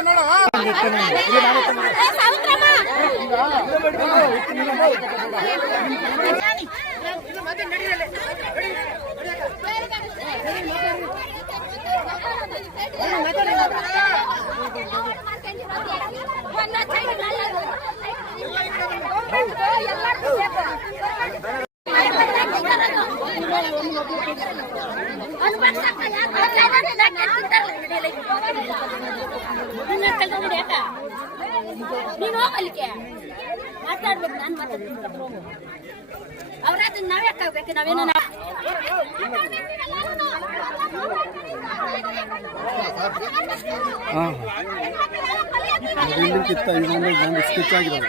ನೋಡ ನೀನು ಹೋಗಲಿಕ್ಕೆ? ಮಾತಾಡ್ಬೇಕು ನಾನು ಮಾತಾಡ್ತೀನಿ. ಅವ್ರ ನಾವ್ ಯಾಕಾಗ್ಬೇಕು ನಾವೇನೋ ಹಿಂದಕ್ಕಿತ್ತ ಇನ್ನೊಂದು ಒಂದು ಸ್ಕೆಚ್ ಆಗಿರೋದು.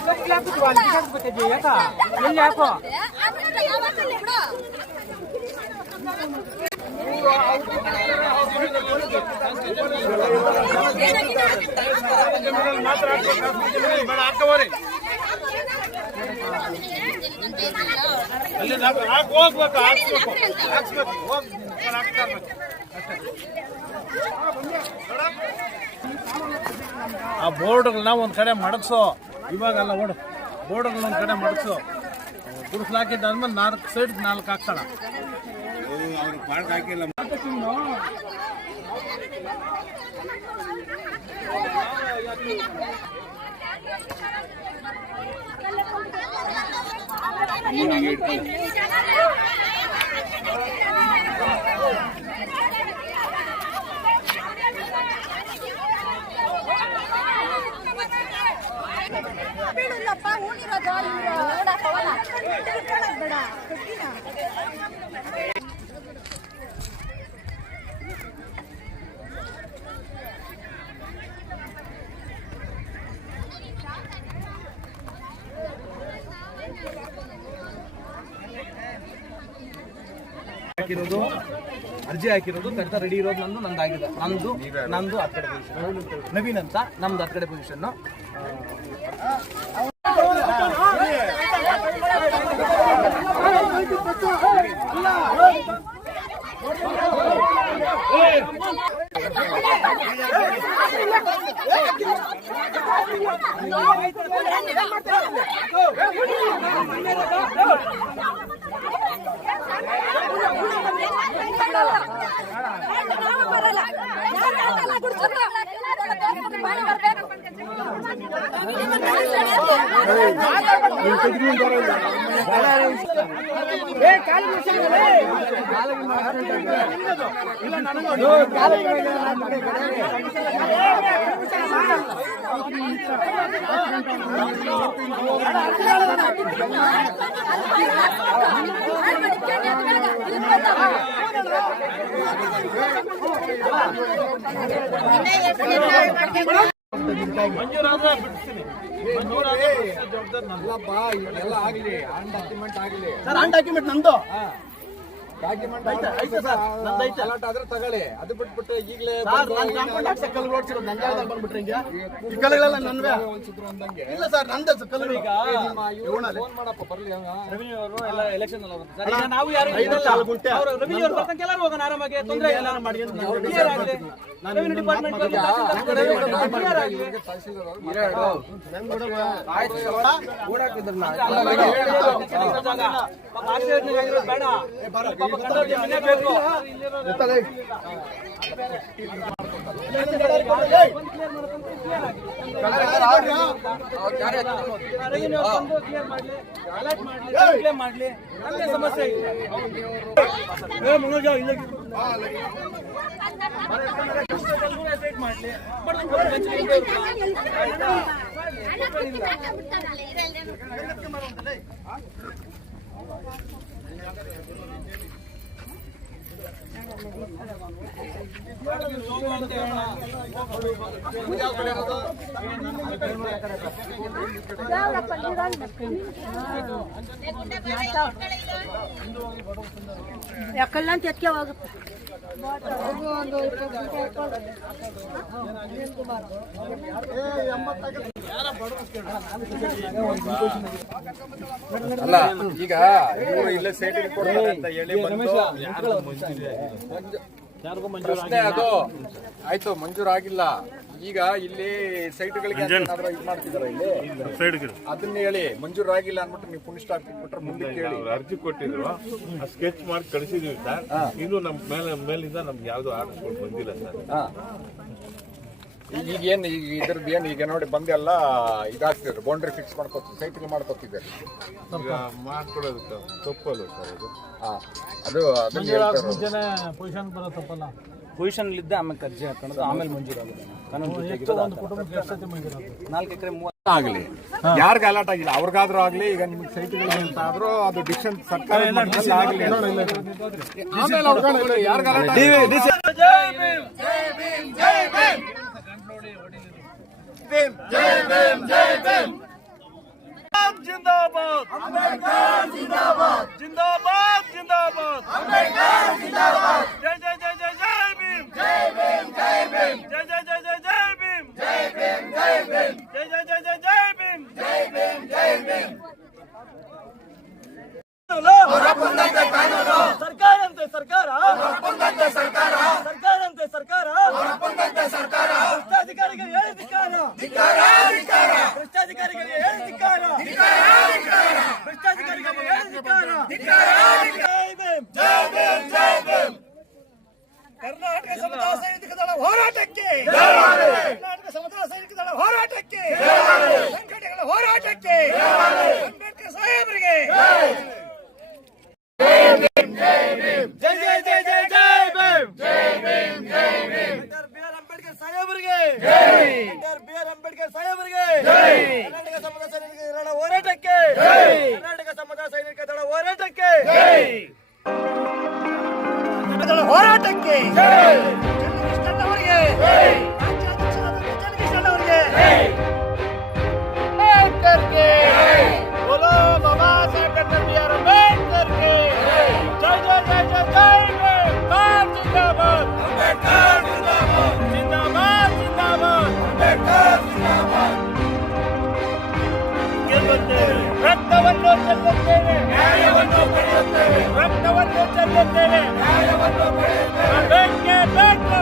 ಸಾಗರ್ ಚಿಕನ್ ಕೊಟ್ಟರು ಅಲ್ಲಿ ಕಟ್ಟಿ ಹಾಕುದು ಅಲ್ಲಿ ಬಿಸಾಕ್ಬಿಟ್ಟಿದ್ದೆ ಯಾಕ ಎಲ್ಲಿ ಹಾಕೋ ಆ ಬೋರ್ಡ್ಗಳನ್ನ ಒಂದ್ ಕಡೆ ಮಡಗ್ಸೋ. ಇವಾಗಲ್ಲ ಓಡ. ಬೋರ್ಡ್ಗಳು ಒಂದು ಕಡೆ ಮಡಗ್ಸು. ಗುಡಿಸ್ಲು ಹಾಕಿದ್ದಾದ್ಮೇಲೆ ನಾಲ್ಕು ಸೈಡ್ ನಾಲ್ಕು ಹಾಕ್ಸೋಣ ಬೀಳಿಲ್ಲಪ್ಪ ನೋಡಕ್ಕವಲ್ಲ. ಬೇಡ ಹಾಕಿರೋದು ಅರ್ಜಿ ಹಾಕಿರೋದು ಕಡಿತ ರೆಡಿ ಇರೋದು ನಂದು ನಂದಾಗಿದೆ. ಆಗಿದೆ ನಂದು ನಂದು ಹತ್ತು ಕಡೆ ಪೊಸಿಷನ್ ನವೀನ್ ಅಂತ ನಮ್ದು ಹತ್ತು ಕಡೆ ಪೊಸಿಷನ್ ಮಂಜೂರಾದ್ರೆ என்ன ಡಾಕ್ಯುಮೆಂಟ್ ನಂದು. ಡಾಕ್ಯುಮೆಂಟ್ ಐತೆ ಸರ್, ನಂದು ಐತೆ. ಅಲರ್ಟ್ ಆದ್ರೆ ತಗೊಳ್ಳಿ. ಅದು ಬಿಟ್ಬಿಟ್ಟು ಈಗಲೇ ಕಲ್ಲುಗಳೆಲ್ಲ ನನ್ವೇ? ಇಲ್ಲ ಸರ್ ನಂದೇ ಸರ್ ಕಲ್ಲು ಈಗ ನಿಮ್ಮ ಇವ್ರು ಫೋನ್ ಮಾಡಪ್ಪ ಬರ್ಲಿ ಅವ್ನು. ರೆವಿನ್ಯೂ ಅವರು ಎಲ್ಲ ಎಲೆಕ್ಷನ್ ಅಲ್ಲಿ ಹೋಗುತ್ತೆ ಸರ್ ಈಗ ನಾವು ಯಾರು. ಅವರು ರೆವಿನ್ಯೂ ಅವರು ಬರ್ತಾನೆ ಎಲ್ಲರೂ ಹೋಗೋಣ ಆರಾಮಾಗಿ. ತೊಂದರೆ ಇಲ್ಲ. ಮಾಡಿ ಆಗ್ಲಿ. ರೆವಿನ್ಯೂ ಡಿಪಾರ್ಟ್ಮೆಂಟ್ ಆಗ್ಲಿ. ಆಗಿರೋದು ಬೇಡ. ಮಾಡ್ಲಿ. ನಮ್ಗೆ ಸಮಸ್ಯೆ ಮಾಡ್ಲಿ. ಬಡ್ದು ఎక్కడ తెచ్చుకోవాలి ಅಲ್ಲ ಈಗ ಇಲ್ಲೇ ಸೈಟಿಗೆ ಕೊಡ್ತಾರೆ ಅಂತ ಹೇಳಿ ಬಂದು ಪ್ರಶ್ನೆ ಅದು. ಆಯ್ತು ಮಂಜೂರಾಗಿಲ್ಲ. ಈಗ ಇಲ್ಲಿ ಸೈಟ್ಗಳಿಗೆ ಏನಾದ್ರು ಇದು ಮಾಡ್ತಿದಾರ ಇಲ್ಲಿ? ಅದನ್ನ ಹೇಳಿ ಮಂಜೂರಾಗಿಲ್ಲ ಅನ್ಬಿಟ್ಟು ನೀವು ಪುನಿಷ್ಠ ಬಿಟ್ಬಿಟ್ರೆ ಮುಂದೆ ಕೇಳಿ. ಅರ್ಜಿ ಕೊಟ್ಟಿದ್ರು. ಆ ಸ್ಕೆಚ್ ಮಾಡಿ ಕಳಿಸಿದೀವಿ ಸರ್. ಇನ್ನು ನಮ್ಮ ಮೇಲೆ ಮೇಲಿಂದ ನಮ್ಗೆ ಯಾವ್ದು ಆರ್ಡರ್ ಬಂದಿಲ್ಲ ಸರ್. ಈಗ ಏನು ಏನ್ ಈಗ ಇದ್ರದ್ದು ಏನು ಈಗ ನೋಡಿ ಬಂದೆಲ್ಲ ಇದಾಗ್ತಿದ್ರು ಬೌಂಡ್ರಿ ಫಿಕ್ಸ್ ಮಾಡ್ಕೊತೀವಿ ಸೈಟ್ಗೆ ಮಾಡ್ಕೊತಿದ್ದಾರೆ ಈಗ ಮಾಡ್ಕೊಡೋದಕ್ಕೆ ತಪ್ಪಲ್ಲ ಸರ್ ಅದು. ಹಾ ಅದು ಅದನ್ನ ಹೇಳ್ತಾರೆ ಮುಂಚೆನೆ ಪೊಸಿಷನ್ ಬರೋ ಪೊಸಿಷನ್ ಇದ್ದೆ ಆಮೇಲೆ ಅರ್ಜಿ ಹಾಕೋದು ಆಮೇಲೆ ಮಂಜೂರಾಗುತ್ತೆ ಕಾನೂನು ಕುಟುಂಬಕ್ಕೆ ಎಷ್ಟು ಸತಿ ಮಂಜೂರಾಗುತ್ತೆ ನಾಲ್ಕು ಎಕರೆ ಮೂವತ್ತು ಆಗಲಿ. ಯಾರಿಗೆ ಅಲರ್ಟ್ ಆಗಿಲ್ಲ ಅವ್ರಿಗಾದ್ರೂ ಆಗಲಿ ಈಗ ನಿಮ್ಗೆ ಸೈಟ್ಗಳು ಅಂತ ಆದ್ರೂ ಅದು ಡಿಸಿಷನ್ ಸರ್ಕಾರ ಆಗಲಿ. ಆಮೇಲೆ ಅವ್ರಿಗೆ ಯಾರಿಗ ಅಲರ್ಟ್ ಜಿಂದಾಬಾದ್ ಜಿಂದಾಬಾದ್ ಜಿಂದಾಬಾದ್ ಜಿಂದಾಬಾದ್ ಜೈ ಜೈ ಜೈ ಜೈ ಜೈ ಭೀಮ್ ಜೈ ಭೀಮ್ ಜೈ ಭೀಮ್ ಜೈ ಜೈ ಜೈ ಜೈ ಜೈ ಭೀಮ್ ಜೈ ಭೀಮ್ ಜೈ ಭೀಮ್ ಜೈ ಜೈ ಜೈ ಜೈ ಜೈ ಭೀಮ್ ಜೈ ಭೀಮ್ ಜೈ ಭೀಮ್ ಸರ್ಕಾರ ಕರ್ನಾಟಕಕ್ಕೆ ಪಡೆಯುತ್ತೇವೆ. ಬೇಕೇ. ಬೇಕು.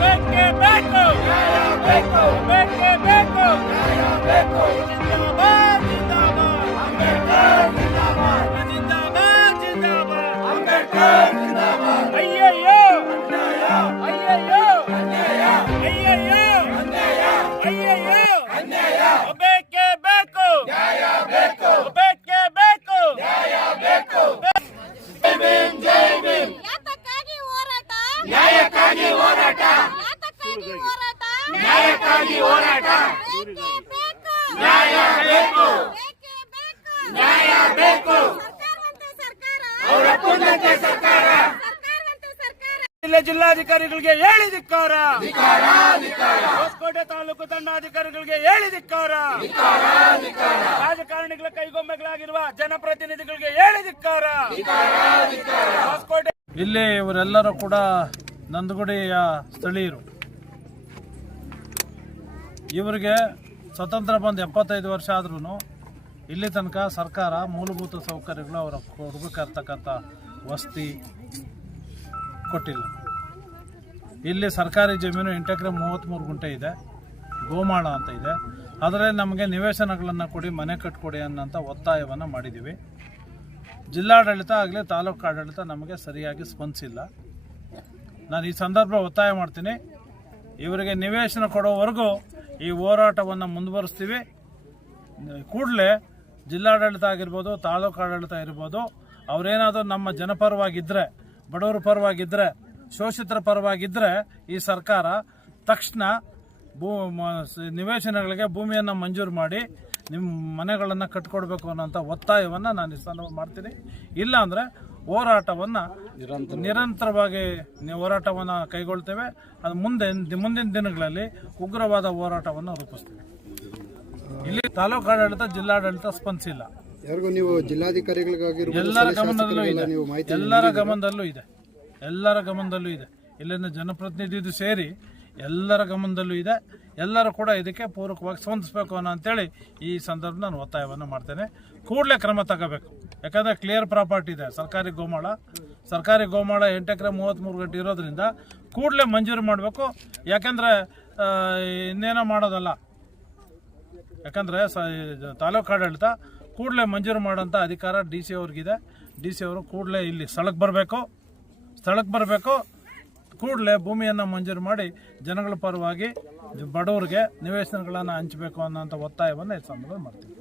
ಬೇಕೇ ಬೇಕು ಬೇಕೇ. ಬೇಕು ಜಿಂದಾಬಾದ್ ಜಿಂದಾಬಾದ್. ಅಂಬೇಡ್ಕರ್ ಜಿಂದಾಬಾದ್. ಜಿಂದಾಬಾದ್ ಜಿಂದಾಬಾದ್. ಅಂಬೇಡ್ಕರ್ ಜಿಂದಾಬಾದ್. ಅಯ್ಯಯ್ಯೋ. ಅಯ್ಯಯ್ಯೋ. ಅಯ್ಯಯ್ಯೋ ಅಯ್ಯಯ್ಯೋ. ಹೊಸಕೋಟೆ ಜಿಲ್ಲಾಧಿಕಾರಿಗಳಿಗೆ ಹೇಳಿದಿಕ್ಕಾರ ಹೊಸಕೋಟೆ ತಾಲೂಕು ದಂಡಾಧಿಕಾರಿಗಳಿಗೆ ಹೇಳಿದಿಕ್ಕಾರ ರಾಜಕಾರಣಿಗಳ ಕೈಗೊಂಬೆಗಳಾಗಿರುವ ಜನಪ್ರತಿನಿಧಿಗಳಿಗೆ ಹೇಳಿದಿಕ್ಕಾರ ಹೊಸಕೋಟೆ ಇಲ್ಲಿ ಇವರೆಲ್ಲರೂ ಕೂಡ ನಂದಗುಡಿಯ ಸ್ಥಳೀಯರು. ಇವರಿಗೆ ಸ್ವತಂತ್ರ ಬಂದು ಎಪ್ಪತ್ತೈದು ವರ್ಷ ಆದ್ರೂ ಇಲ್ಲಿ ತನಕ ಸರ್ಕಾರ ಮೂಲಭೂತ ಸೌಕರ್ಯಗಳು ಅವರ ಕೊಡಬೇಕಾಗ್ತಕ್ಕಂಥ ವಸತಿ ಕೊಟ್ಟಿಲ್ಲ. ಇಲ್ಲಿ ಸರ್ಕಾರಿ ಜಮೀನು ಎಂಟು ಎಕರೆ ಮೂವತ್ತ್ಮೂರು ಗುಂಟೆ ಇದೆ. ಗೋಮಾಳ ಅಂತ ಇದೆ. ಅದರಲ್ಲಿ ನಮಗೆ ನಿವೇಶನಗಳನ್ನು ಕೊಡಿ, ಮನೆ ಕಟ್ಕೊಡಿ ಅನ್ನೋಂಥ ಒತ್ತಾಯವನ್ನು ಮಾಡಿದ್ದೀವಿ ಜಿಲ್ಲಾಡಳಿತ ಆಗಲಿ ತಾಲೂಕು ಆಡಳಿತ ನಮಗೆ ಸರಿಯಾಗಿ ಸ್ಪಂದಿಸಿಲ್ಲ. ನಾನು ಈ ಸಂದರ್ಭ ಒತ್ತಾಯ ಮಾಡ್ತೀನಿ. ಇವರಿಗೆ ನಿವೇಶನ ಕೊಡೋವರೆಗೂ ಈ ಹೋರಾಟವನ್ನು ಮುಂದುವರಿಸ್ತೀವಿ. ಕೂಡಲೇ ಜಿಲ್ಲಾಡಳಿತ ಆಗಿರ್ಬೋದು, ತಾಲೂಕು ಆಡಳಿತ ಇರ್ಬೋದು ಅವರೇನಾದರೂ ನಮ್ಮ ಜನಪರವಾಗಿದ್ದರೆ ಬಡವರ ಪರವಾಗಿದ್ದರೆ ಶೋಷಿತರ ಪರವಾಗಿದ್ದರೆ ಈ ಸರ್ಕಾರ ತಕ್ಷಣ ಭೂ ನಿವೇಶನಗಳಿಗೆ ಭೂಮಿಯನ್ನು ಮಂಜೂರು ಮಾಡಿ ನಿಮ್ಮ ಮನೆಗಳನ್ನು ಕಟ್ಕೊಡ್ಬೇಕು ಅನ್ನೋಂಥ ಒತ್ತಾಯವನ್ನು ನಾನು ಈ ಸಂದರ್ಭ ಮಾಡ್ತೀನಿ. ಇಲ್ಲ ಅಂದರೆ ಹೋರಾಟವನ್ನು ನಿರಂತರವಾಗಿ. ಹೋರಾಟವನ್ನು ಕೈಗೊಳ್ತೇವೆ. ಅದು ಮುಂದೆ ಮುಂದಿನ ದಿನಗಳಲ್ಲಿ ಉಗ್ರವಾದ ಹೋರಾಟವನ್ನು ರೂಪಿಸ್ತೇವೆ. ಇಲ್ಲಿ ತಾಲೂಕು ಆಡಳಿತ ಜಿಲ್ಲಾಡಳಿತ ಸ್ಪಂದಿಸಿಲ್ಲ. ನೀವು ಎಲ್ಲರ ಗಮನದಲ್ಲೂ ಇದೆ. ಎಲ್ಲರ ಗಮನದಲ್ಲೂ ಇದೆ. ಎಲ್ಲರ ಗಮನದಲ್ಲೂ ಇದೆ. ಇಲ್ಲಿನ ಜನಪ್ರತಿನಿಧಿದು ಸೇರಿ ಎಲ್ಲರ ಗಮನದಲ್ಲೂ ಇದೆ. ಎಲ್ಲರೂ ಕೂಡ ಇದಕ್ಕೆ ಪೂರಕವಾಗಿ ಸ್ಪಂದಿಸಬೇಕು ಅನ್ನೋ ಅಂತೇಳಿ ಈ ಸಂದರ್ಭ ನಾನು ಒತ್ತಾಯವನ್ನು ಮಾಡ್ತೇನೆ. ಕೂಡಲೇ ಕ್ರಮ ತಗೋಬೇಕು. ಯಾಕಂದರೆ ಕ್ಲಿಯರ್ ಪ್ರಾಪರ್ಟಿ ಇದೆ. ಸರ್ಕಾರಿ ಗೋಮಾಳ. ಸರ್ಕಾರಿ ಗೋಮಾಳ ಎಂಟು ಎಕರೆ ಮೂವತ್ತ್ಮೂರು ಗಂಟೆ ಇರೋದ್ರಿಂದ ಕೂಡಲೇ ಮಂಜೂರು ಮಾಡಬೇಕು. ಯಾಕಂದರೆ ಇನ್ನೇನೋ ಮಾಡೋದಲ್ಲ. ಯಾಕಂದರೆ, ಸ, ತಾಲೂಕು ಆಡಳಿತ ಕೂಡಲೇ ಮಂಜೂರು ಮಾಡೋಂಥ ಅಧಿಕಾರ ಡಿ ಸಿ ಅವ್ರಿಗಿದೆ. ಡಿ ಸಿ ಅವರು ಕೂಡಲೇ ಇಲ್ಲಿ ಸ್ಥಳಕ್ಕೆ ಬರಬೇಕು. ಸ್ಥಳಕ್ಕೆ ಬರಬೇಕು. ಕೂಡಲೇ ಭೂಮಿಯನ್ನು ಮಂಜೂರು ಮಾಡಿ ಜನಗಳ ಪರವಾಗಿ ಬಡವರಿಗೆ ನಿವೇಶನಗಳನ್ನು ಹಂಚಬೇಕು ಅನ್ನೋಂಥ ಒತ್ತಾಯವನ್ನು ಈ ಸಂದರ್ಭದಲ್ಲಿ ಮಾಡ್ತೀವಿ.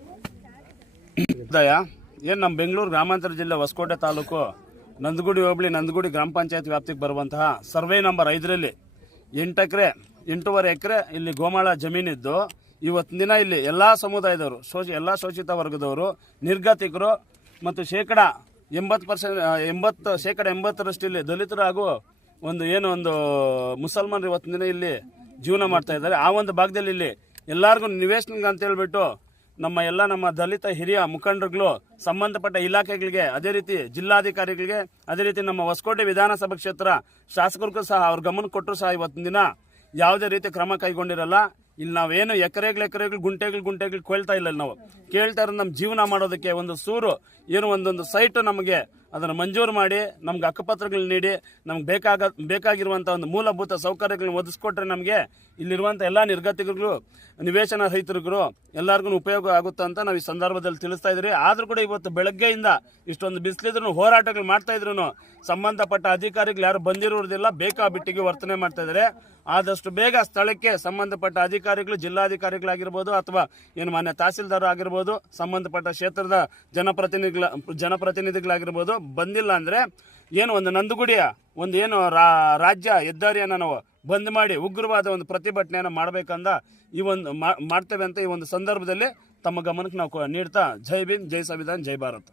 ಏನು ನಮ್ಮ ಬೆಂಗಳೂರು ಗ್ರಾಮಾಂತರ ಜಿಲ್ಲೆ ಹೊಸಕೋಟೆ ತಾಲೂಕು ನಂದಗುಡಿ ಹೋಬಳಿ ನಂದಗುಡಿ ಗ್ರಾಮ ಪಂಚಾಯತ್ ವ್ಯಾಪ್ತಿಗೆ ಬರುವಂತಹ ಸರ್ವೆ ನಂಬರ್ ಐದರಲ್ಲಿ ಎಂಟು ಎಕರೆ, ಎಂಟೂವರೆ ಎಕರೆ ಇಲ್ಲಿ ಗೋಮಾಳ ಜಮೀನಿದ್ದು. ಇವತ್ತಿನ ದಿನ ಇಲ್ಲಿ ಎಲ್ಲ ಸಮುದಾಯದವರು, ಶೋಷ ಎಲ್ಲ ಶೋಷಿತ ವರ್ಗದವರು, ನಿರ್ಗತಿಕರು ಮತ್ತು ಶೇಕಡ ಎಂಬತ್ತು ಪರ್ಸೆಂಟ್ ಎಂಬತ್ತು, ಶೇಕಡ ಎಂಬತ್ತರಷ್ಟು ಇಲ್ಲಿ ದಲಿತರು ಹಾಗೂ ಒಂದು ಏನು ಒಂದು ಮುಸಲ್ಮಾನರು ಇವತ್ತಿನ ದಿನ ಇಲ್ಲಿ ಜೀವನ ಮಾಡ್ತಾ ಇದ್ದಾರೆ. ಆ ಒಂದು ಭಾಗದಲ್ಲಿ ಇಲ್ಲಿ ಎಲ್ಲರಿಗೂ ನಿವೇಶನ ಅಂತ ಹೇಳ್ಬಿಟ್ಟು ನಮ್ಮ ಎಲ್ಲ ನಮ್ಮ ದಲಿತ ಹಿರಿಯ ಮುಖಂಡರುಗಳು, ಸಂಬಂಧಪಟ್ಟ ಇಲಾಖೆಗಳಿಗೆ, ಅದೇ ರೀತಿ ಜಿಲ್ಲಾಧಿಕಾರಿಗಳಿಗೆ, ಅದೇ ರೀತಿ ನಮ್ಮ ಹೊಸಕೋಟೆ ವಿಧಾನಸಭಾ ಕ್ಷೇತ್ರ ಶಾಸಕರಿಗೂ ಸಹ ಅವ್ರ ಗಮನ ಕೊಟ್ಟರು ಸಹ ಇವತ್ತಿನ ದಿನ ಯಾವುದೇ ರೀತಿ ಕ್ರಮ ಕೈಗೊಂಡಿರಲ್ಲ. ಇಲ್ಲಿ ನಾವೇನು ಎಕರೆಗಳು ಎಕರೆಗಳು ಗುಂಟೆಗಳು ಗುಂಟೆಗಳು ಕೇಳ್ತಾ ಇಲ್ಲ ನಾವು. ಕೇಳ್ತಾ ಇರೋದು ನಮ್ಮ ಜೀವನ ಮಾಡೋದಕ್ಕೆ ಒಂದು ಸೂರು, ಏನು ಒಂದೊಂದು ಸೈಟ್ ನಮಗೆ ಅದನ್ನು ಮಂಜೂರು ಮಾಡಿ ನಮ್ಗೆ ಹಕ್ಕುಪತ್ರಗಳು ನೀಡಿ, ನಮ್ಗೆ ಬೇಕಾಗ ಬೇಕಾಗಿರುವಂಥ ಒಂದು ಮೂಲಭೂತ ಸೌಕರ್ಯಗಳನ್ನ ಒದಗಿಸ್ಕೊಟ್ರೆ ನಮಗೆ ಇಲ್ಲಿರುವಂಥ ಎಲ್ಲ ನಿರ್ಗತಿಕರು ನಿವೇಶನ ರೈತರುಗಳು ಎಲ್ಲರಿಗೂ ಉಪಯೋಗ ಆಗುತ್ತೆ ಅಂತ ನಾವು ಈ ಸಂದರ್ಭದಲ್ಲಿ ತಿಳಿಸ್ತಾ ಇದ್ರಿ ಆದರೂ ಕೂಡ ಇವತ್ತು ಬೆಳಗ್ಗೆಯಿಂದ ಇಷ್ಟೊಂದು ಬಿಸಿಲಿದ್ರು ಹೋರಾಟಗಳು ಮಾಡ್ತಾ ಇದ್ರು ಸಂಬಂಧಪಟ್ಟ ಅಧಿಕಾರಿಗಳು ಯಾರು ಬಂದಿರುವುದಿಲ್ಲ ಬೇಕಾಬಿಟ್ಟಿಗೆ ವರ್ತನೆ ಮಾಡ್ತಾ ಇದ್ದಾರೆ. ಆದಷ್ಟು ಬೇಗ ಸ್ಥಳಕ್ಕೆ ಸಂಬಂಧಪಟ್ಟ ಅಧಿಕಾರಿಗಳು, ಜಿಲ್ಲಾಧಿಕಾರಿಗಳಾಗಿರ್ಬೋದು ಅಥವಾ ಏನು ಮಾನ್ಯ ತಹಸೀಲ್ದಾರ್ ಆಗಿರ್ಬೋದು, ಸಂಬಂಧಪಟ್ಟ ಕ್ಷೇತ್ರದ ಜನಪ್ರತಿನಿಧಿಗಳ, ಜನಪ್ರತಿನಿಧಿಗಳಾಗಿರ್ಬೋದು ಬಂದಿಲ್ಲ ಅಂದರೆ ಏನು ಒಂದು ನಂದಗುಡಿಯ ಒಂದು ಏನು ರಾಜ್ಯ ಹೆದ್ದಾರಿಯನ್ನು ನಾವು ಬಂದ್ ಮಾಡಿ ಉಗ್ರವಾದ ಒಂದು ಪ್ರತಿಭಟನೆಯನ್ನು ಮಾಡಬೇಕಂದ ಈ ಒಂದು ಮಾಡ್ತೇವೆ ಅಂತ ಈ ಒಂದು ಸಂದರ್ಭದಲ್ಲಿ ತಮ್ಮ ಗಮನಕ್ಕೆ ನಾವು ನೀಡ್ತಾ ಜೈ ಭೀಮ್, ಜೈ ಸಂವಿಧಾನ್, ಜೈ ಭಾರತ್.